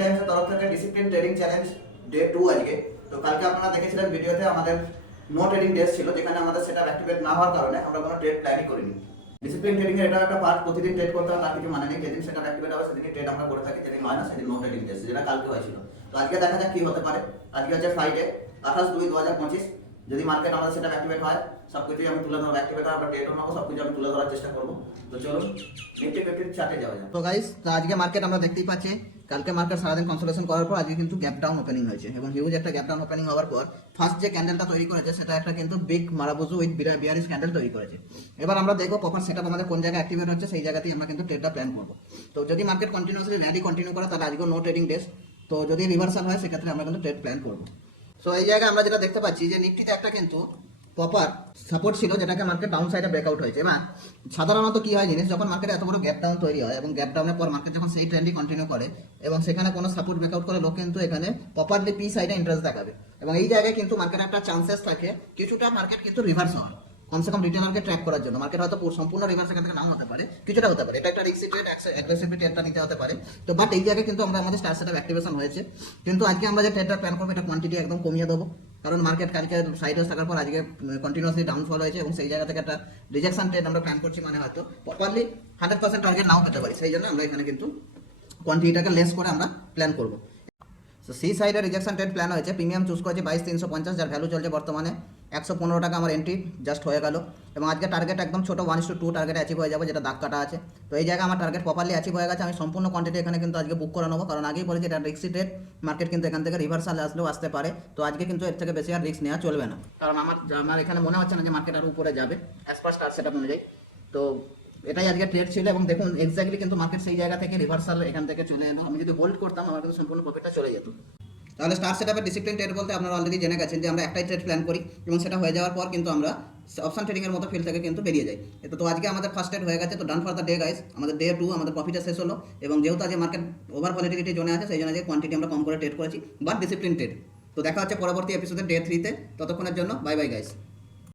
টাইমসের তরফ থেকে ডিসিপ্লিন ট্রেডিং চ্যালেঞ্জ ডে 2 আজকে। তো কালকে আপনারা দেখেছিলেন ভিডিওতে আমাদের নো ট্রেডিং ডেজ ছিল, যেখানে আমাদের সেটা অ্যাক্টিভেট না হওয়ার কারণে আমরা কোনো ট্রেড প্ল্যানই করিনি। ডিসিপ্লিন ট্রেডিং এর এটা একটা পার্ট, প্রতিদিন ট্রেড করতে হবে তার কিছু মানে নেই। যেদিন সেটা অ্যাক্টিভেট হবে সেদিনই ট্রেড আমরা করে থাকি, যেদিন হয় না সেদিন নো ট্রেডিং ডেজ, যেটা কালকে হয়েছিল। তো আজকে দেখা যাক কি হতে পারে। আজকে হচ্ছে ফ্রাইডে 28/2/2025। যদি মার্কেট আমাদের সেটা অ্যাক্টিভেট হয় সবকিছুই আমি তুলে ধরবো, অ্যাক্টিভেট হয় আমরা ট্রেডও নেবো, সবকিছু আমি তুলে ধরার চেষ্টা করবো। তো চলুন নিফটি ফিফটির চার্টে যাওয়া যাক। তো গাইস, তো আজকে মার্কেট আমরা দেখতেই পাচ্ছি, কালকে মার্কেট সারাদিন কনসোলেশন করার পর আজকে কিন্তু গ্যাপ ডাউন ওপেনিং হয়েছে, এবং হিউজ একটা গ্যাপ ডাউন ওপেনিং হওয়ার পর ফার্স্ট যে ক্যান্ডেলটা তৈরি করেছে সেটা একটা কিন্তু বিগ মারাবুজু উইথ বিয়ারিশ ক্যান্ডেল তৈরি করেছে। এবার আমরা দেখবো প্রপার সেটআপ আমাদের কোন জায়গায় অ্যাক্টিভেট হচ্ছে, সেই জায়গাতেই আমরা কিন্তু ট্রেডটা প্ল্যান করবো। তো যদি মার্কেট কন্টিনিউয়াসলি র্যালি কন্টিনিউ করে তাহলে আজকে নো ট্রেডিং ডেজ। তো যদি রিভার্সাল হয় সেক্ষেত্রে আমরা কিন্তু ট্রেড প্ল্যান করবো। সো এই জায়গায় আমরা যেটা দেখতে পাচ্ছি যে নিফটিতে একটা কিন্তু প্রপার সাপোর্ট ছিল, যেটাকে মার্কেট ডাউন সাইডে ব্রেকআউট হয়েছে। এবং সাধারণত কি হয় জিনিস, যখন মার্কেটে এত বড় গ্যাপ ডাউন তৈরি হয় এবং গ্যাপ ডাউনের পর মার্কেট যখন সেই ট্রেন্ডই কন্টিনিউ করে এবং সেখানে কোনো সাপোর্ট ব্রেকআউট করে, লোক কিন্তু এখানে প্রপারলি পি সাইডে ইন্টারেস্ট দেখাবে, এবং এই জায়গায় কিন্তু মার্কেট একটা চান্সেস থাকে কিছুটা মার্কেট কিন্তু রিভার্স হওয়ার, কমসে কম রিটার্নারকে ট্র্যাক করার জন্য। মার্কেট হয়তো সম্পূর্ণ রিভার্স এখান থেকে নাও হতে পারে, কিছুটা হতে পারে, এটা একটা রিস্কি ট্রেড, অ্যাগ্রেসিভ ট্রেডটা নিতে হতে পারে। তো বাট এই জায়গায় কিন্তু আমরা আমাদের স্টার সেটআপ অ্যাক্টিভেশন হয়েছে। কিন্তু আজকে আমরা যে ট্রেডটা প্ল্যান করবো এটা কোয়ান্টিটি একদম কমিয়ে দেবো, কারণ মার্কেট কালকে সাইডে থাকার পর আজকে কন্টিনিউয়াসলি ডাউনফল হয়েছে, এবং সেই জায়গা থেকে একটা রিজেকশন ট্রেড আমরা প্ল্যান করছি, মানে হয়তো প্রপারলি 100% টার্গেট নাও পেতে পারি। সেই জন্য আমরা এখানে কিন্তু কোয়ান্টিটিটাকে লেস করে আমরা প্ল্যান করবো। তো সি সাইডে রিজেকশন ট্রেড প্ল্যান হয়েছে, প্রিমিয়াম চুজ করেছি 22,350, যার ভ্যালু চলছে বর্তমানে 115 টাকা। আমার এন্ট্রি জাস্ট হয়ে গেল, এবং আজকে টার্গেট একদম ছোটো 1:2 টার্গেট অ্যাচিভ হয়ে যাবে, যেটা দাগ কাটা আছে। তো এই জায়গায় আমার টার্গেট প্রপারলি অ্যাচিভ হয়ে গেছে। আমি সম্পূর্ণ কোয়ান্টিটি এখানে কিন্তু আজকে বুক করে নেবো, কারণ আগেই বলেছি এটা রিস্কি ট্রেড, মার্কেট কিন্তু এখান থেকে রিভার্সাল আসলেও আসতে পারে। তো আজকে কিন্তু এর থেকে বেশি আর রিস্ক নেওয়া চলবে না, কারণ আমার এখানে মনে হচ্ছে না যে মার্কেট আরও উপরে যাবে অ্যাজ পার স্টার সেটআপ অনুযায়ী। তো এটাই আজকে ট্রেড ছিল, এবং দেখুন এক্স্যাক্টলি কিন্তু মার্কেট সেই জায়গা থেকে রিভার্সাল এখান থেকে চলে এলো। আমি যদি হোল্ড করতাম আমার কিন্তু সম্পূর্ণ প্রফিটটা চলে যেত। তাহলে স্টার সেটআপের ডিসিপ্লিন ট্রেড বলতে আপনারা অলরেডি জেনে গেছেন যে আমরা একটাই ট্রেড প্ল্যান করি, এবং সেটা হয়ে যাওয়ার পর কিন্তু আমরা অপশন ট্রেডিংয়ের মতো ফিল্ড থেকে কিন্তু বেরিয়ে যাই। তো আজকে আমাদের ফার্স্ট ট্রেড হয়ে গেছে। তো done for the day guys, আমাদের ডে 2 আমাদের প্রফিটে শেষ হলো, এবং যেহেতু আজকে মার্কেট ওভার ভলিটিলিটি জোনে আছে সেই জন্য আজকে কোয়ান্টিটি আমরা কম করে ট্রেড করেছি, বাট ডিসিপ্লিন ট্রেড। তো দেখা হচ্ছে পরবর্তী এপিসোডে ডে 3-তে। ততক্ষণের জন্য বাই বাই গাইস।